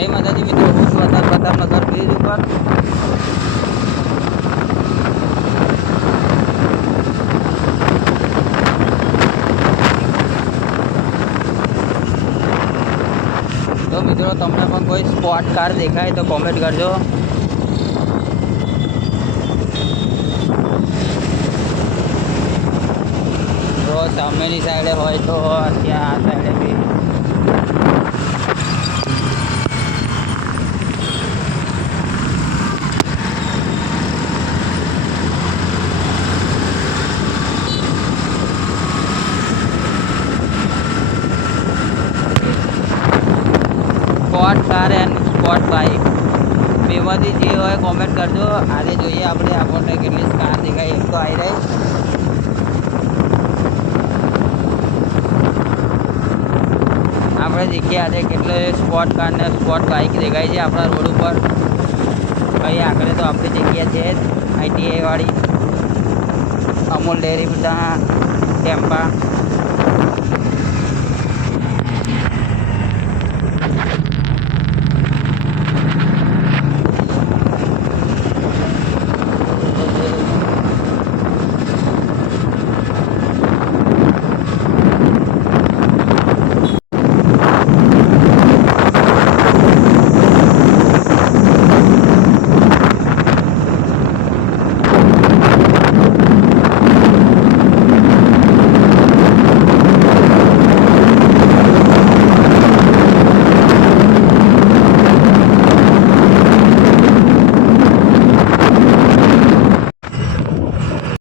જય માતાજી મિત્રો, હું છું અત્યારે પ્રતાપનગર બ્રિજ ઉપર. તો મિત્રો તમને પણ કોઈ સ્પોટ કાર દેખાય તો કોમેન્ટ કરજો. તો સામેની સાઈડે હોય તો ત્યાં આ સાઈડે B spot car and spot bike બેમાંથી જે હોય કોમેન્ટ કરજો. આજે જોઈએ આપણે આપણને કેટલી કાર દેખાય. એક તો આવી રહી. આપણે દેખીએ આજે કેટલે સ્પોટ કાર ને સ્પોટ બાઇક દેખાય છે આપણા રોડ ઉપર. અહીં આગળ તો આપણી જગ્યા છે જ, ITI વાળી અમૂલ ડેરી બધા ટેમ્પા.